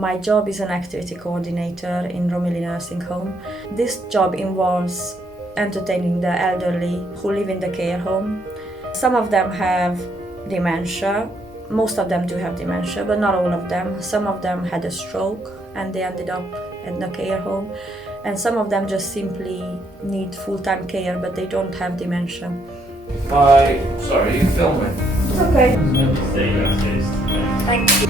My job is an activity coordinator in Romilly nursing home. This job involves entertaining the elderly who live in the care home. Some of them have dementia. Most of them do have dementia, but not all of them. Some of them had a stroke and they ended up in the care home. And some of them just simply need full-time care, but they don't have dementia. Hi, sorry, are you filming? It's okay. Thank Thank you.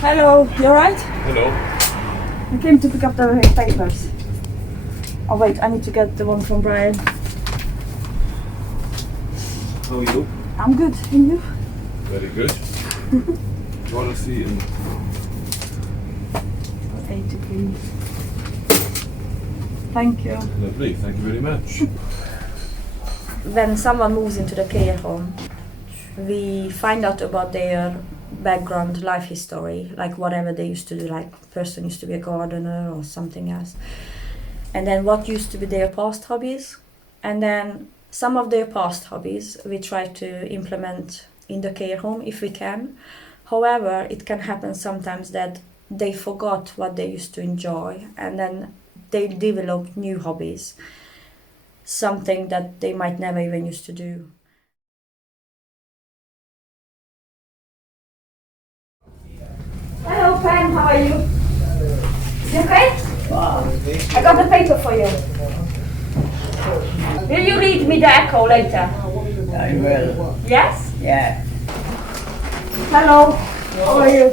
Hello, you alright? Hello. I came to pick up the papers. Oh wait, I need to get the one from Brian. How are you? I'm good, and you? Very good. You want to see him? 80 please. Thank you. Lovely, thank you very much. When someone moves into the care home, we find out about their background, life history, like whatever they used to do, like person used to be a gardener or something else. And then what used to be their past hobbies. And then some of their past hobbies we try to implement in the care home if we can. However, it can happen sometimes that they forgot what they used to enjoy and then they develop new hobbies, something that they might never even used to do. Hello, Pam, how are you? You okay? I got the paper for you. Will you read me the echo later? I will. Yes? Yeah. Hello, how are you?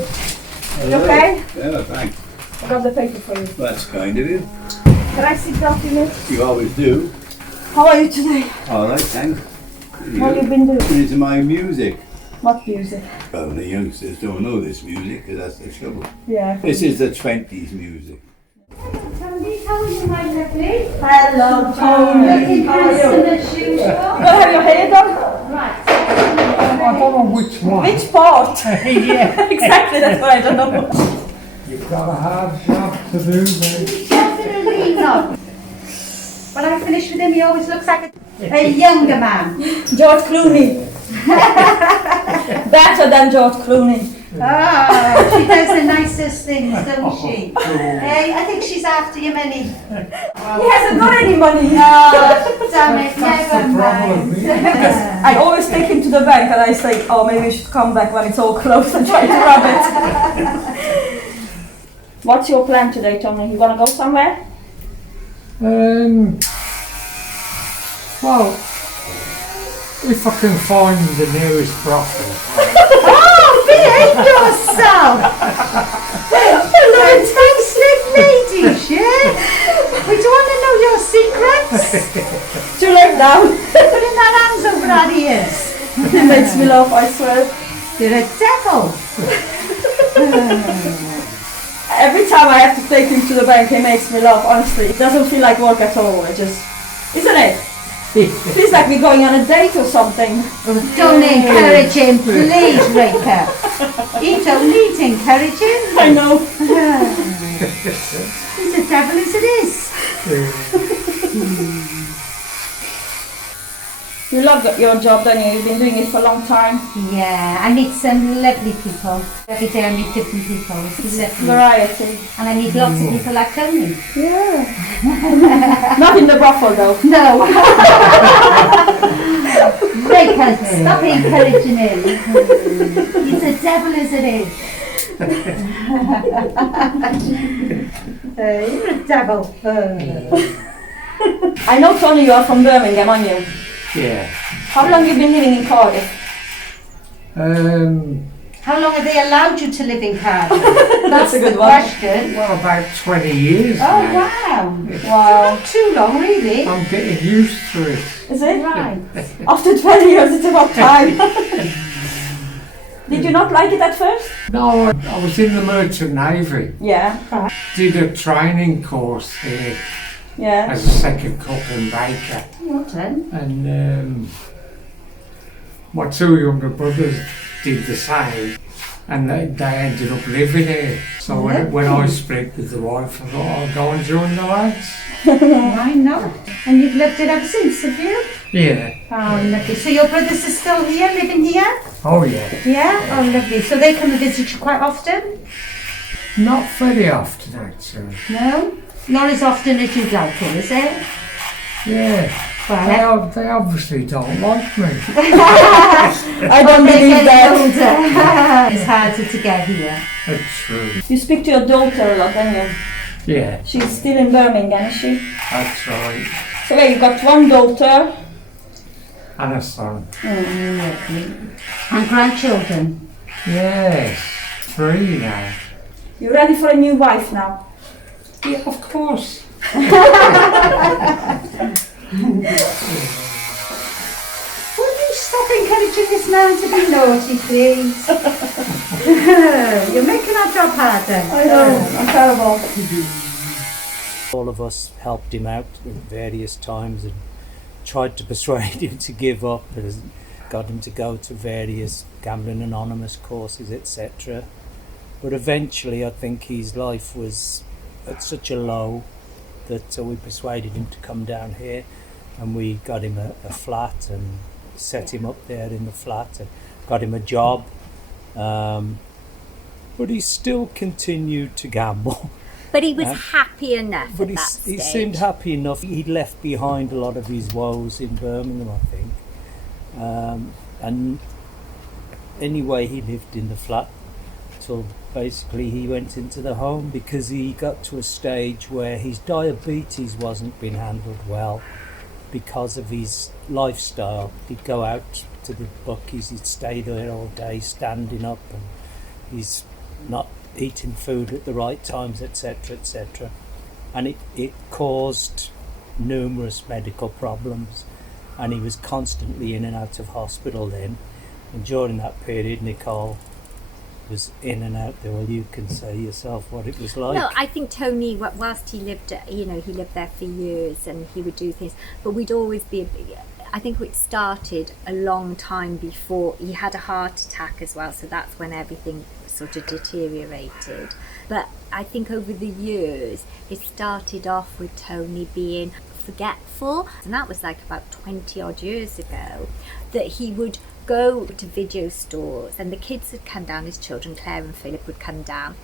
You okay? Yeah, thanks. I got the paper for you. That's kind of you. Can I sit down for a minute? You always do. How are you today? All right, thanks. What have you been doing? It's my music. What music? Well, the youngsters don't know this music because that's the trouble. Yeah. This is the 20s music. Tony, how are you, my lovely? Hello, Tony. Looking How are handsome you? as usual. Go have your hair done? Right. I don't know which one. Which part? Yeah. Exactly, that's what I don't know. You've got a hard job to do, mate. Definitely not. When I finish with him, he always looks like a younger man. George Clooney. Better than George Clooney. Oh, she does the nicest things, doesn't she? Hey, I think she's after your money. He hasn't got any money. Oh, damn it, That's never the problem. mind. I always take him to the bank and I say, oh, maybe we should come back when it's all closed and try to rub it. What's your plan today, Tony? You gonna go somewhere? Well, if I can find the nearest brothel. Oh, behave yourself! Hello, slick ladies, yeah? We don't want to know your secrets. Too late now. Putting that hands over our ears. It makes me laugh, I swear. You're a devil. Every time I have to take him to the bank, he makes me laugh, honestly. It doesn't feel like work at all. It just, isn't it? It feels like we're going on a date or something. Don't encourage him, please, Rika. You don't need encouraging. I know. He's a devil as it is. You love your job, don't you? You've been doing it for a long time. Yeah, I meet some lovely people. Every day I meet different people. It's lovely. Variety. And I meet lots of people like Tony. Yeah. Not in the brothel though. No. Rika, stop encouraging him. He's a devil as it is. You're a devil. I know, Tony, you are from Birmingham, aren't you? Yeah. How long have you been living in Cardiff? How long have they allowed you to live in Cardiff? That's a good the one. question. Well, about 20 years Oh, now. wow. Wow. Not too long, really. I'm getting used to it. Is it? Right. After 20 years, it's about time. Did you not like it at first? No, I was in the Merchant Navy. Yeah. Did a training course there Yeah. as a second cook and baker. Well done. And my two younger brothers did the same, and they ended up living here. So when I split with the wife, I thought I'll go and join the lads. Why not? And you've lived it ever since, have you? Yeah. Oh, lovely. So your brothers are still here, living here? Oh yeah. Yeah? Oh, lovely. So they come and visit you quite often? Not very often actually. No? Not as often as you'd like to, is it? Yeah. Well, They obviously don't like me. I don't believe that. older. It's harder to get here. That's true. You speak to your daughter a lot, don't you? Yeah, She's still in Birmingham, is she? that's right. So yeah, you got one daughter. And a son. And grandchildren? Yes. 3 now. You ready for a new wife now? Yeah, of course. Will you stop encouraging this man to be naughty, please? You're making our job harder. I know, I'm terrible. All of us helped him out at various times and tried to persuade him to give up, and got him to go to various Gambling Anonymous courses, etc. But eventually I think his life was at such a low that we persuaded him to come down here, and we got him a flat and set him up there in the flat and got him a job. But he still continued to gamble. But he was happy enough But at that he stage. seemed happy enough. He'd left behind a lot of his woes in Birmingham, I think. And anyway, he lived in the flat till basically he went into the home, because he got to a stage where his diabetes wasn't being handled well because of his lifestyle. He'd go out to the bookies, he'd stay there all day standing up, and he's not eating food at the right times, etc, etc, and it caused numerous medical problems, and he was constantly in and out of hospital then. And during that period, Nicole was in and out there. Well, you can say yourself what it was like. No, I think Tony, whilst he lived, he lived there for years and he would do things, but we'd always be, I think it started a long time before. He had a heart attack as well, so that's when everything sort of deteriorated. But I think over the years, it started off with Tony being forgetful, and that was like about 20 odd years ago, that he would go to video stores and the kids would come down, his children, Claire and Philip, would come down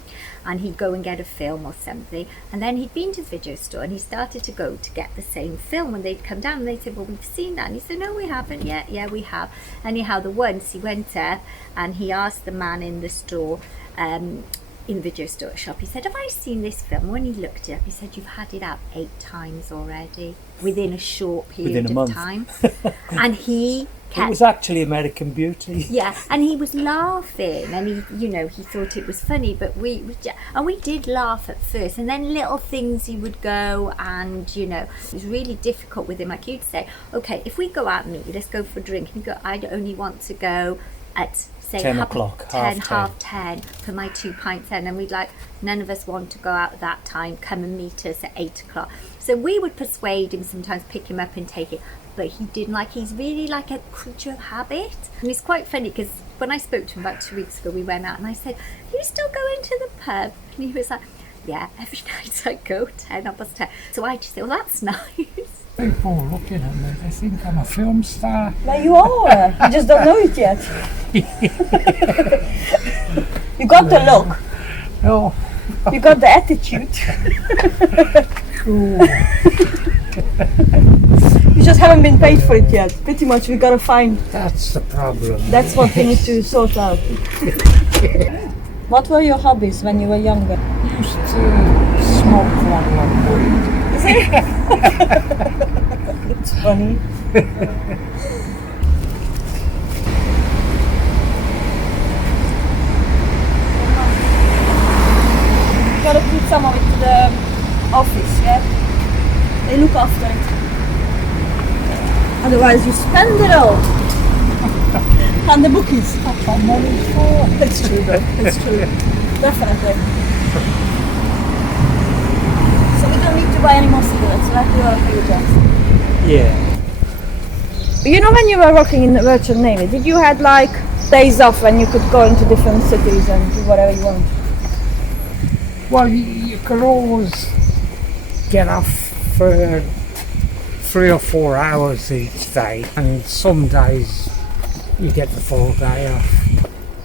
and he'd go and get a film or something, and then he'd been to the video store and he started to go to get the same film when they'd come down, and they'd say, well, we've seen that, and he said, no, we haven't yet. Yeah, we have. Anyhow, the once he went up and he asked the man in the store, in the video store shop, he said, have I seen this film? When he looked it up, he said, you've had it out 8 times already within a short period Within a of month. time. And he It was actually American Beauty. yeah, and he was laughing, and he thought it was funny, but we did laugh at first, and then little things he would go, and it was really difficult with him. Like you'd say, okay, if we go out and meet, let's go for a drink, and he'd go, I only want to go at say 10 o'clock, half 10 for my 2 pints then, and we'd like, none of us want to go out at that time, come and meet us at 8 o'clock. So we would persuade him sometimes, pick him up and take it, but he didn't. Like, he's really like a creature of habit. And it's quite funny because when I spoke to him about 2 weeks ago, we went out and I said, are you still going to the pub? And he was like, yeah, every night I go 10:10. So I just said, well, that's nice. People looking at me, they think I'm a film star. Well, you are. You just don't know it yet. You got the look. Oh, You got the attitude. cool. You just haven't been paid for it yet. Pretty much, we gotta find. That's the problem. That's what we need to sort out. What were your hobbies when you were younger? Used to smoke quite a lot of weed. It's funny. it to the office, yeah? They look after it. Otherwise you spend it all. And the bookies. That's what money's for. It's true though, it's true. Definitely. So we don't need to buy any more cigarettes, so let's do our few jobs. Yeah. You know, when you were working in the Merchant Navy, did you had like days off when you could go into different cities and do whatever you want? Well, you could always get off for 3 or 4 hours each day, and some days you get the full day off.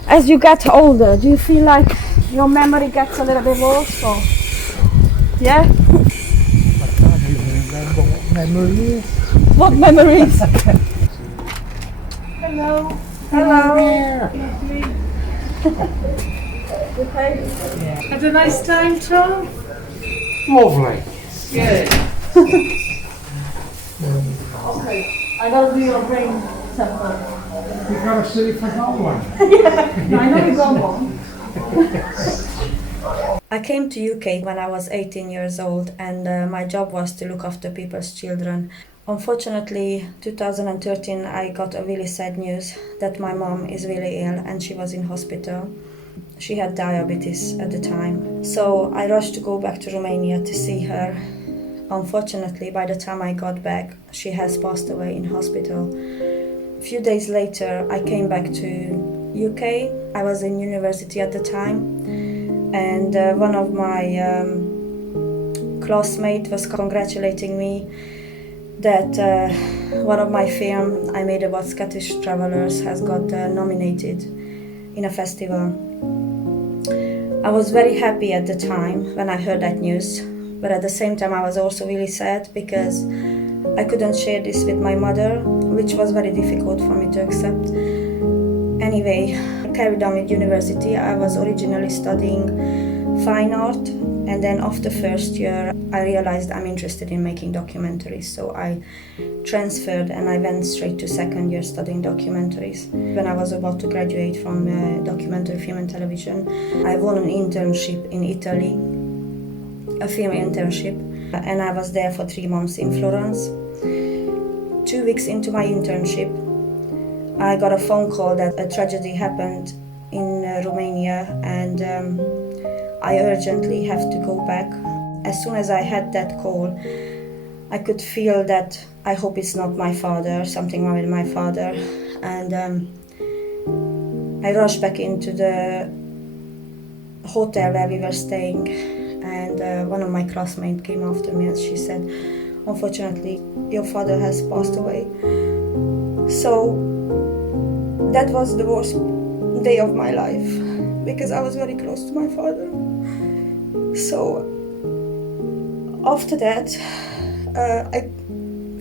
As you get older, do you feel like your memory gets a little bit worse, or? Yeah? I can't even remember what memory is. What memories? Hello. Hello. Had a nice time, Tom? Lovely. Good. I gotta do your brain sample. You gotta see if I got one. I know you got one. I came to UK when I was 18 years old, and my job was to look after people's children. Unfortunately, 2013 I got a really sad news that my mom is really ill and she was in hospital. She had diabetes at the time. So I rushed to go back to Romania to see her. Unfortunately, by the time I got back, she has passed away in hospital. A few days later, I came back to UK. I was in university at the time, and one of my classmates was congratulating me that one of my film I made about Scottish travelers has got nominated in a festival. I was very happy at the time when I heard that news, but at the same time I was also really sad because I couldn't share this with my mother, which was very difficult for me to accept. Anyway, I carried on with university. I was originally studying fine art, and then after first year I realized I'm interested in making documentaries, so I transferred and I went straight to second year studying documentaries. When I was about to graduate from documentary film and television, I won an internship in Italy, a film internship, and I was there for 3 months in Florence. 2 weeks into my internship, I got a phone call that a tragedy happened in Romania, and I urgently have to go back. As soon as I had that call, I could feel that I hope it's not my father, something wrong with my father, and I rushed back into the hotel where we were staying, and one of my classmates came after me and she said, unfortunately, your father has passed away. So that was the worst day of my life because I was very close to my father. So after that, a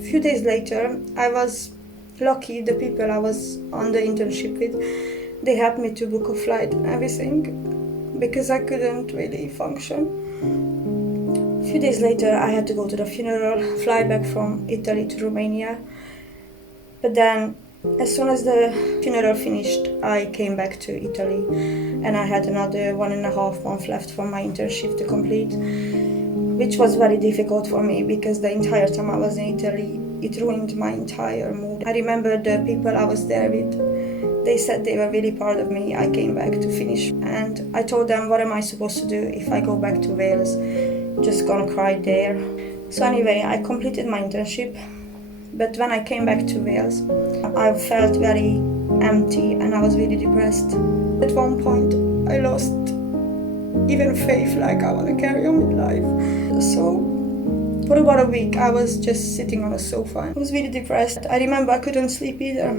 few days later, I was lucky. The people I was on the internship with, they helped me to book a flight and everything because I couldn't really function. A few days later, I had to go to the funeral, fly back from Italy to Romania. But then, as soon as the funeral finished, I came back to Italy, and I had another 1.5 months left for my internship to complete, which was very difficult for me because the entire time I was in Italy, it ruined my entire mood. I remember the people I was there with, they said they were really proud of me. I came back to finish, and I told them, what am I supposed to do if I go back to Wales? Just gonna cry there. So anyway, I completed my internship, but when I came back to Wales, I felt very empty and I was really depressed. At one point, I lost even faith, like I want to carry on with life. So for about a week, I was just sitting on a sofa. I was really depressed. I remember I couldn't sleep either.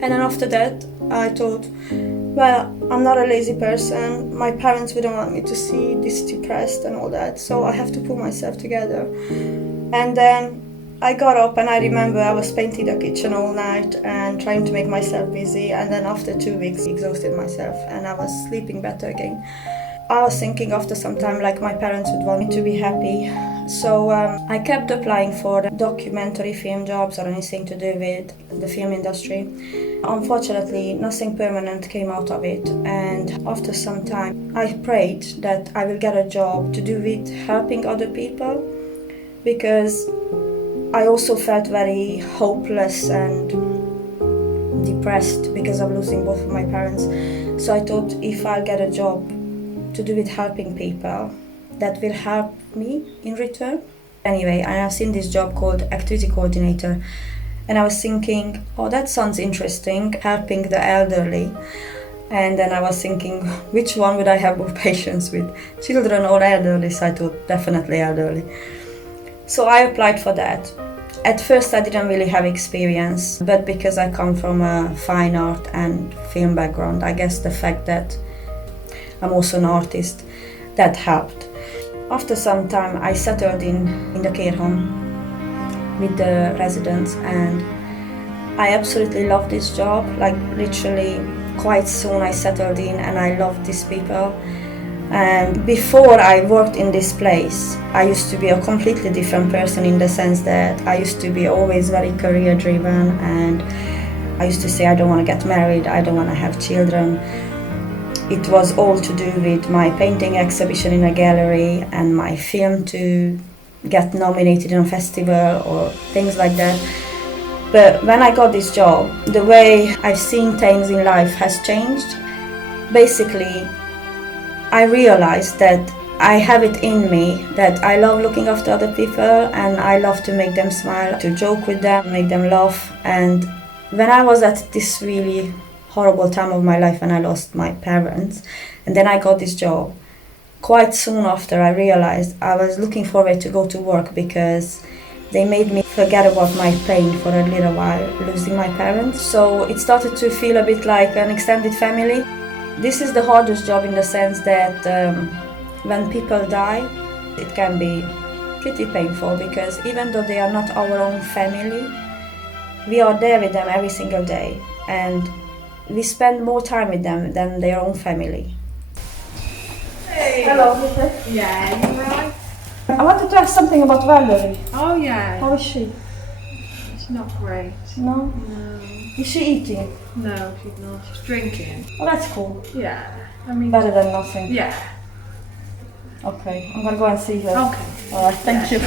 And then after that, I thought, well, I'm not a lazy person. My parents wouldn't want me to see this depressed and all that, so I have to pull myself together. And then I got up and I remember I was painting the kitchen all night and trying to make myself busy, and then after 2 weeks I exhausted myself and I was sleeping better again. I was thinking after some time like my parents would want me to be happy, So I kept applying for documentary film jobs or anything to do with the film industry. Unfortunately, nothing permanent came out of it, and after some time I prayed that I will get a job to do with helping other people, because I also felt very hopeless and depressed because of losing both of my parents. So I thought, if I'll get a job to do with helping people, that will help me in return. Anyway, I have seen this job called activity coordinator, and I was thinking, oh, that sounds interesting, helping the elderly. And then I was thinking, which one would I have more patience with, children or elderly? So I thought, definitely elderly. So I applied for that. At first I didn't really have experience, but because I come from a fine art and film background, I guess the fact that I'm also an artist, that helped. After some time I settled in the care home with the residents, and I absolutely love this job. Like literally quite soon I settled in and I loved these people. And before I worked in this place, I used to be a completely different person, in the sense that I used to be always very career driven, and I used to say I don't want to get married, I don't want to have children. It was all to do with my painting exhibition in a gallery and my film to get nominated in a festival or things like that. But when I got this job, the way I've seen things in life has changed. Basically, I realized that I have it in me, that I love looking after other people and I love to make them smile, to joke with them, make them laugh. And when I was at this really horrible time of my life when I lost my parents, and then I got this job, quite soon after I realized I was looking forward to go to work, because they made me forget about my pain for a little while, losing my parents. So it started to feel a bit like an extended family. This is the hardest job in the sense that when people die, it can be pretty painful, because even though they are not our own family, we are there with them every single day, and we spend more time with them than their own family. Hey. Hello. Yeah, you right? I wanted to ask something about Valerie. Oh yeah. How is she? It's not great. No? No. Is she eating? No, she's not. She's drinking. Oh, that's cool. Yeah. I mean. Better than nothing. Yeah. Okay, I'm gonna go and see her. Okay. Alright, thank you.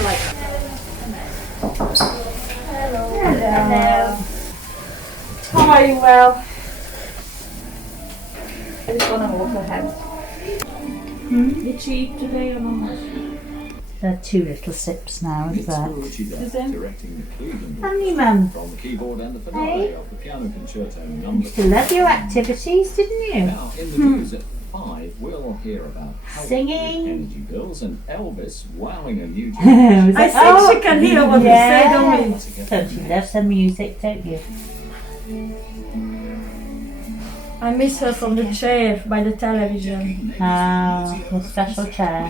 Hello. How are you? Well? I just wanna hold her hand. Did she eat today or not? There are 2 little sips now, is that? Is it? Directing the Cleveland Honey, Mum. from the keyboard and the finale of the piano concerto number. You used to love your activities, didn't you? Now, in the news at 5, we'll hear about help Singing. with energy bills and Elvis wowing a new Was I it- think she can hear what we say, don't we? Don't you love some music, don't you? I miss her from the chair by the television. Oh, the special chair.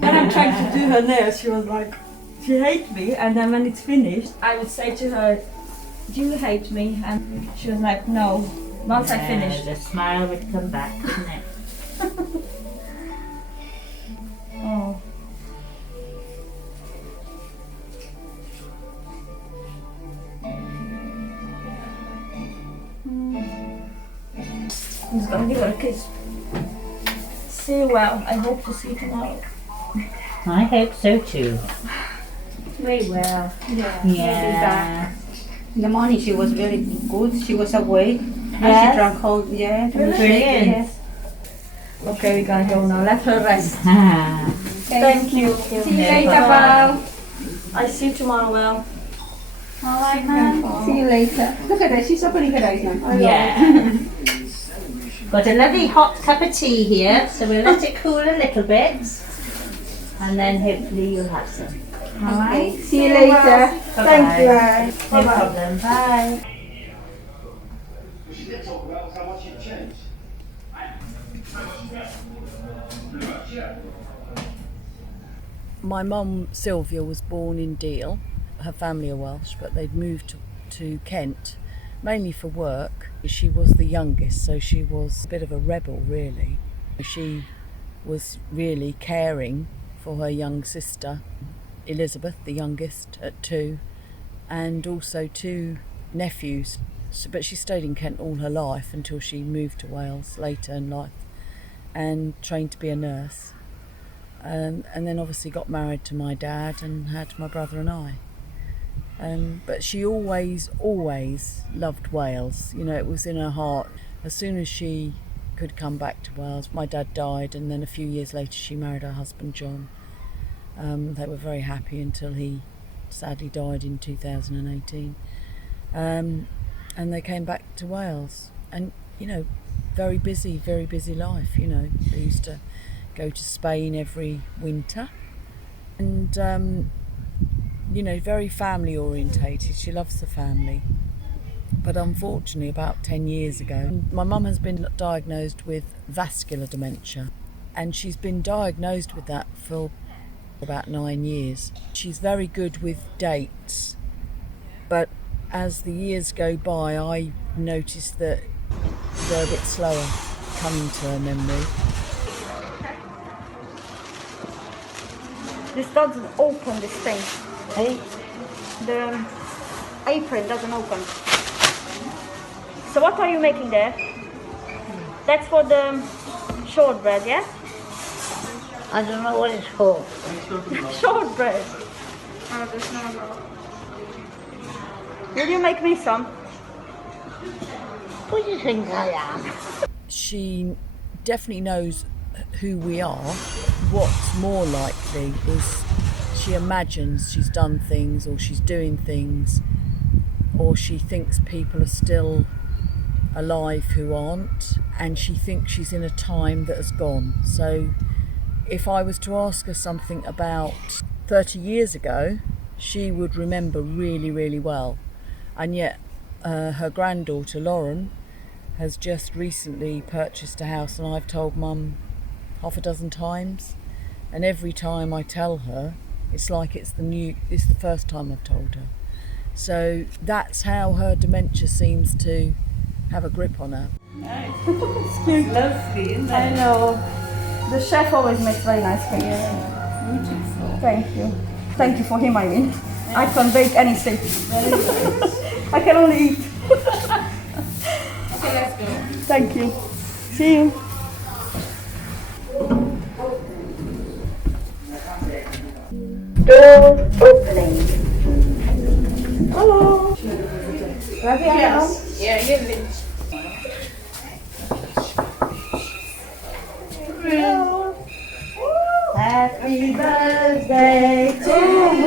When I'm trying to do her nails, she was like, she hates me, and then when it's finished, I would say to her, do you hate me? And she was like, no. Once I finished. The smile would come back, wouldn't it? Oh. I'm just gonna give her a kiss. See you well. I hope to see you tomorrow. I hope so too. Very well. Yeah. In the morning she was very good. She was awake. And Yes. she drank whole, yeah. Brilliant. Yes. Okay, we gotta go now. Let her rest. Ah. Thank you. See you later, Val. I see you tomorrow, well. Alright, man. See you later. Look at her. She's opening her eyes now. Yeah. Got a lovely hot cup of tea here, so we'll let it cool a little bit, and then hopefully you'll have some. Okay. See you later. Thank you. No problem. Bye. My mum Sylvia was born in Deal. Her family are Welsh, but they'd moved to Kent mainly for work. She was the youngest, so she was a bit of a rebel really. She was really caring for her young sister, Elizabeth, the youngest, at 2, and also 2 nephews. But she stayed in Kent all her life until she moved to Wales later in life and trained to be a nurse. And then obviously got married to my dad and had my brother and I. But she always loved Wales. You know, it was in her heart. As soon as she could come back to Wales, my dad died, and then a few years later she married her husband John. They were very happy until he sadly died in 2018. And they came back to Wales, and you know, very busy life. You know, they used to go to Spain every winter, and you know, very family orientated. She loves the family. But unfortunately, about 10 years ago, my mum has been diagnosed with vascular dementia, and she's been diagnosed with that for about 9 years. She's very good with dates, but as the years go by, I noticed that they're a bit slower coming to her memory. This doesn't open, this thing. Hey? The apron doesn't open. So what are you making there? That's for the shortbread, yeah? I don't know what it's called. Shortbread. Will you make me some? Who do you think I am? She definitely knows who we are. What's more likely is she imagines she's done things, or she's doing things, or she thinks people are still alive who aren't, and she thinks she's in a time that has gone. So if I was to ask her something about 30 years ago, she would remember really well. And yet her granddaughter Lauren has just recently purchased a house, and I've told Mum half a dozen times, and every time I tell her, it's like it's the first time I've told her. So that's how her dementia seems to have a grip on her. It's cute. Lovely, isn't it? I know. The chef always makes very nice cakes. Yeah. Beautiful. Thank you. Thank you for him, I mean. Yeah. I can't bake anything. I can only eat. Okay, let's go. Thank you. See you. Door opening. Hello. Yes. Yeah, give it. Hello. Happy birthday to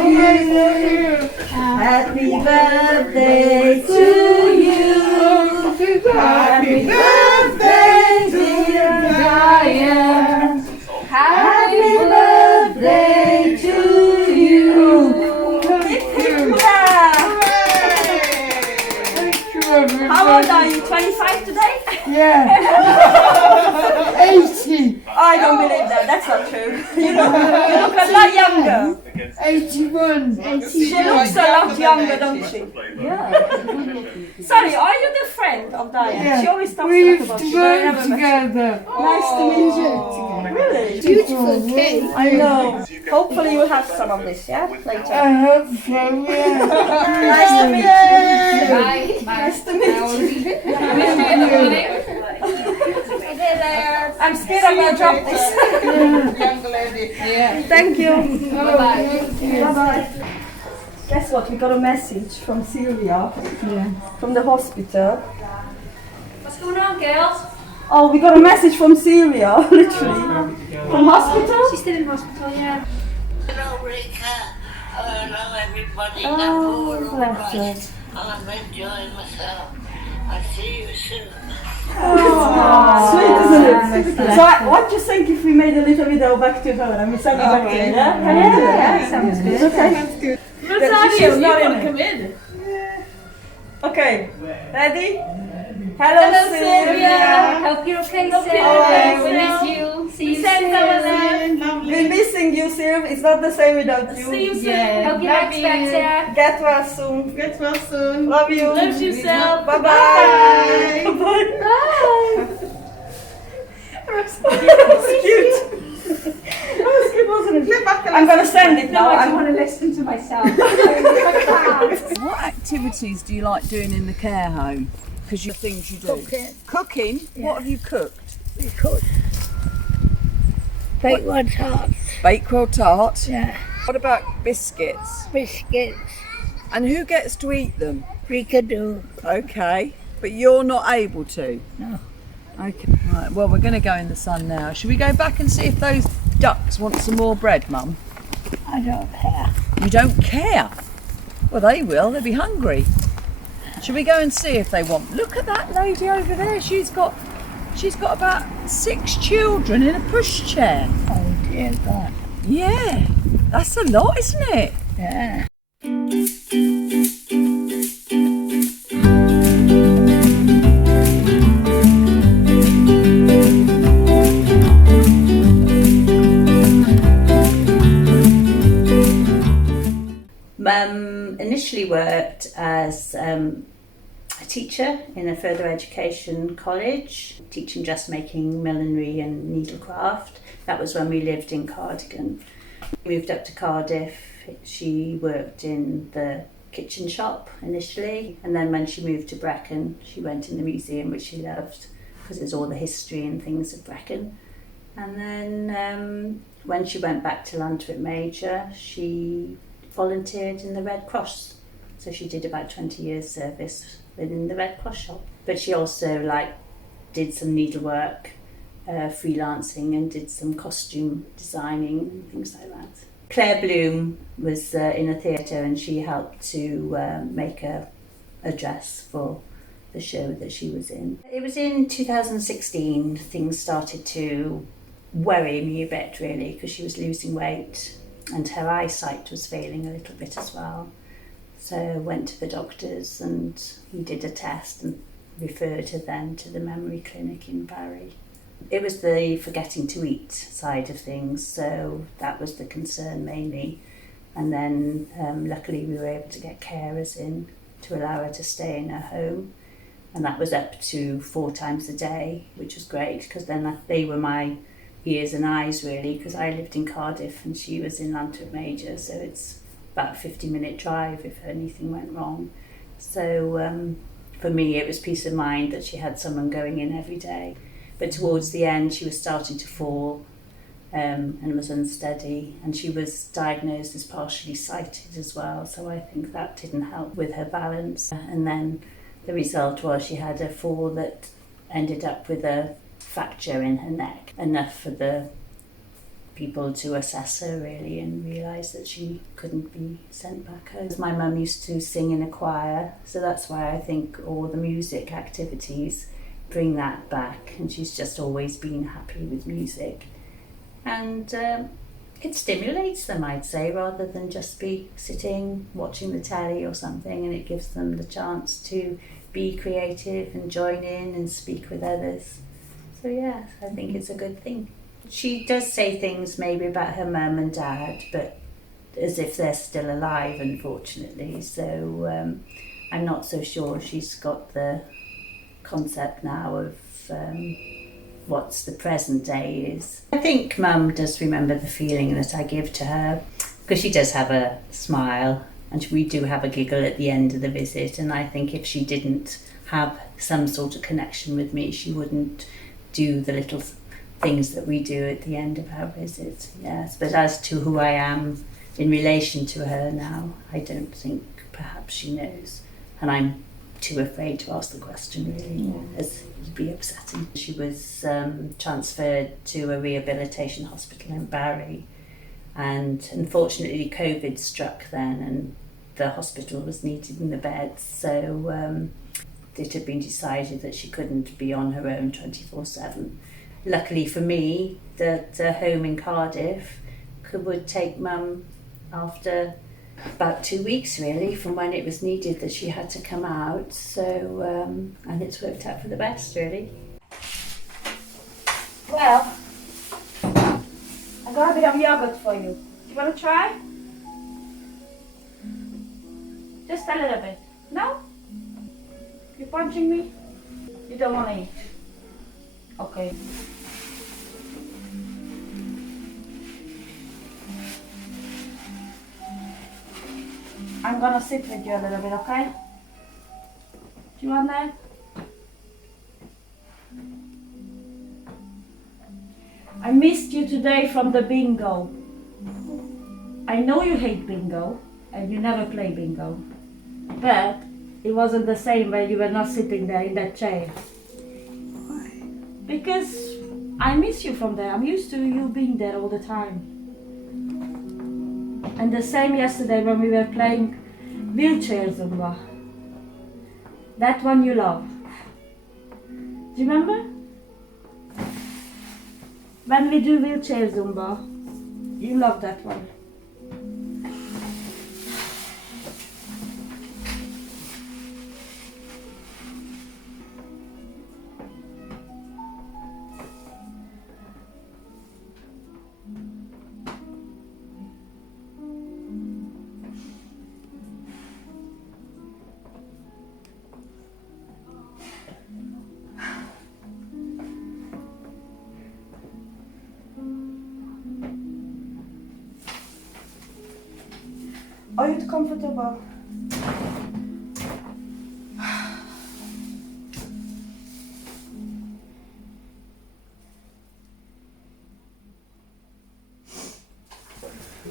you. Happy birthday to you. Happy birthday, dear Diane. Happy birthday to you. How old are you? 25 today? Yeah. 80. I don't believe that. That's not true. You look a lot younger. 81. She looks a lot younger, don't she? Yeah. Sorry, are you the friend of Diane? Yeah. She always talks We a lot used about to you. but I work never met you. together. Nice to meet you. Really? Beautiful cake. I know. Hopefully you have some of this, yeah? Later. I hope so, yeah. Nice to meet you. Bye. Nice to meet you. I'm scared I'm gonna drop this. Young lady. Yeah. Thank you. Bye-bye. Bye-bye. Guess what? We got a message from Sylvia. From the hospital. What's going on, girls? Oh, we got a message from Sylvia, literally. From hospital? She's still in hospital, yeah. Hello, Rika. Hello, everybody. Oh, bless her. I'm enjoying myself. I'll see you soon. Sweet, isn't it? So, what do you think if we made a little video back to her and we sang it back to her? Yeah? Can you do that? Yeah, sounds good. Okay. Sounds good. She's not in it. Come in. Okay, ready? Hello, Sylvia. Hope you're okay, Hope Sylvia. you're We okay. miss you. See you soon. We're missing you, Sylvia. It's not the same without you. See you soon. Hope your leg's better. Get well soon. Get well soon. Love you. Love yourself. Bye-bye. Bye. Bye. That was cute. That was cute, wasn't I'm gonna send it now. I want to listen to myself. What activities do you like doing in the care home? Because you're things you do. Cooking. Cooking? Yeah. What have you cooked? We cooked bakewell tarts. Bakewell tarts? Yeah. What about biscuits? Biscuits. And who gets to eat them? We could do. Okay, but you're not able to? No. Okay, right, well we're going to go in the sun now. Should we go back and see if those ducks want some more bread, Mum? I don't care. You don't care? Well, they will, they'll be hungry. Should we go and see if they want? Look at that lady over there, she's got about 6 children in a pushchair. Oh dear God. Yeah, that's a lot, isn't it? Yeah. Mum initially worked as a teacher in a further education college, teaching dressmaking, millinery and needlecraft. That was when we lived in Cardigan. We moved up to Cardiff. She worked in the kitchen shop initially, and then when she moved to Brecon, she went in the museum, which she loved because it's all the history and things of Brecon. And then when she went back to Lantwick Major, she volunteered in the Red Cross. So she did about 20 years service within the Red Cross shop. But she also did some needlework, freelancing, and did some costume designing and things like that. Claire Bloom was in a theatre, and she helped to make a dress for the show that she was in. It was in 2016 things started to worry me a bit, really, because she was losing weight and her eyesight was failing a little bit as well. So I went to the doctors and we did a test and referred her then to the memory clinic in Barry. It was the forgetting to eat side of things, so that was the concern mainly. And then luckily we were able to get carers in to allow her to stay in her home. And that was up to 4 times a day, which was great because then they were my ears and eyes really, because I lived in Cardiff and she was in Lantwick Major, so it's about a 50-minute drive if anything went wrong. So for me it was peace of mind that she had someone going in every day. But towards the end she was starting to fall and was unsteady, and she was diagnosed as partially sighted as well, so I think that didn't help with her balance. And then the result was she had a fall that ended up with a fracture in her neck, enough for the people to assess her really and realise that she couldn't be sent back home. My mum used to sing in a choir, so that's why I think all the music activities bring that back, and she's just always been happy with music. And it stimulates them, I'd say, rather than just be sitting watching the telly or something, and it gives them the chance to be creative and join in and speak with others. So yes, I think it's a good thing. She does say things maybe about her mum and dad, but as if they're still alive, unfortunately. So I'm not so sure she's got the concept now of what's the present day is. I think Mum does remember the feeling that I give to her, because she does have a smile and we do have a giggle at the end of the visit, and I think if she didn't have some sort of connection with me, she wouldn't do the little things that we do at the end of our visit. Yes, but as to who I am in relation to her now, I don't think perhaps she knows, and I'm too afraid to ask the question really, as it'd be upsetting. She was transferred to a rehabilitation hospital in Barry, and unfortunately COVID struck then and the hospital was needed in the beds, so it had been decided that she couldn't be on her own 24/7. Luckily for me, that home in Cardiff would take Mum after about 2 weeks really from when it was needed that she had to come out, so and it's worked out for the best really. Well, I got a bit of yogurt for you. You want to try? Just a little bit. No? You're punching me? You don't want to eat? Okay. I'm gonna sit with you a little bit, okay? Do you want that? I missed you today from the bingo. I know you hate bingo and you never play bingo, but it wasn't the same when you were not sitting there in that chair. Why? Because I miss you from there. I'm used to you being there all the time. And the same yesterday when we were playing wheelchair Zumba. That one you love. Do you remember? When we do wheelchair Zumba, you love that one. Are you comfortable?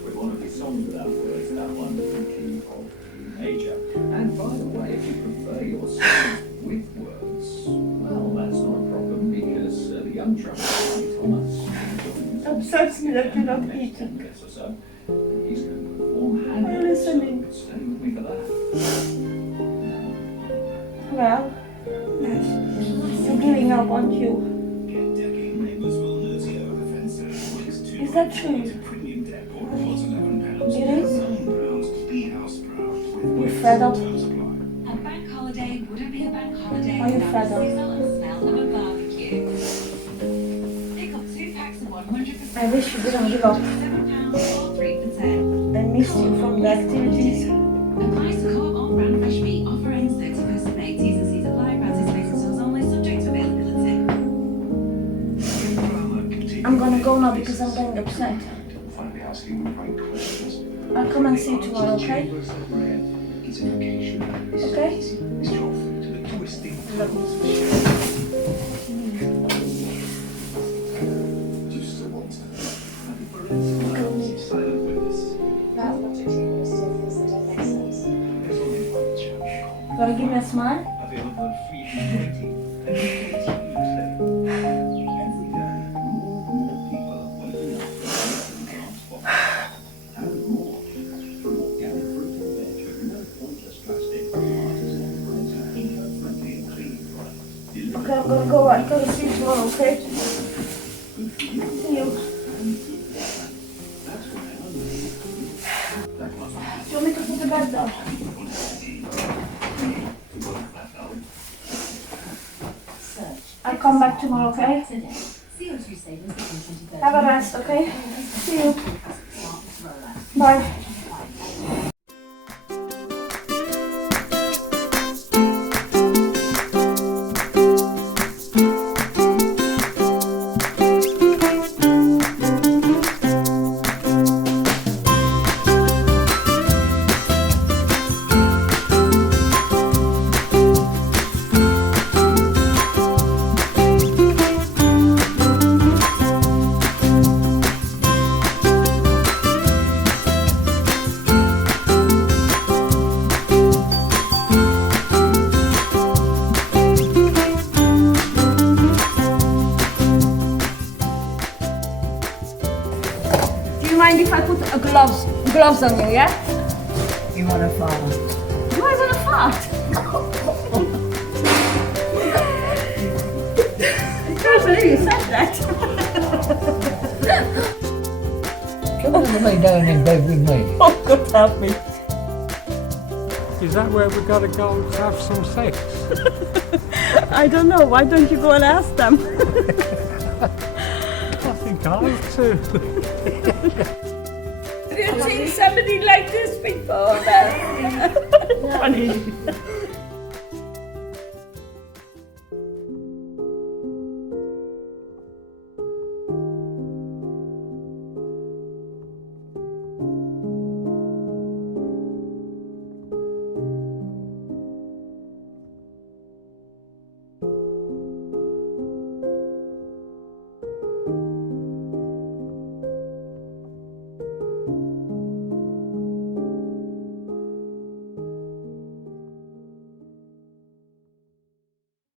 With one of his songs without words, that one in key of major. And by the way, if you prefer your songs with words, well, that's not a problem because the young drummer, Thomas, Upsets me that you're not eating. or so, he's going to perform hand. Are you listening? So stay with me for that. Well, you're giving up, aren't you? Is that true? It is? You're fed up? A bank holiday wouldn't be a bank holiday Are you without fed the up? sizzle and smell of a barbecue. Pick up 2 packs of 100%. I wish you didn't give up. £7 or 3 for 10. I missed you from the activities. Advice to co-op on brand fresh meat offer ends 31st of May. T's and C's apply. Brands is facing stores only, subject to availability. I'm gonna go now because I'm getting upset. I'll come and see you tomorrow, okay? Okay? Love Gotta give me a smile? Okay, I'm gonna go. I'm gonna see you tomorrow, okay? See you. Do you want me to put the bed down? I'll come back tomorrow, okay? Have a rest, okay? See you. Bye. Do you mind if I put gloves on you, yeah? You want to fart? Do I want to fart? I can't believe you said that. Come on and lay down in bed with me. Oh, God help me. Is that where we got to go to have some sex? I don't know. Why don't you go and ask them? I think I have to. Have you seen somebody like this before? Funny.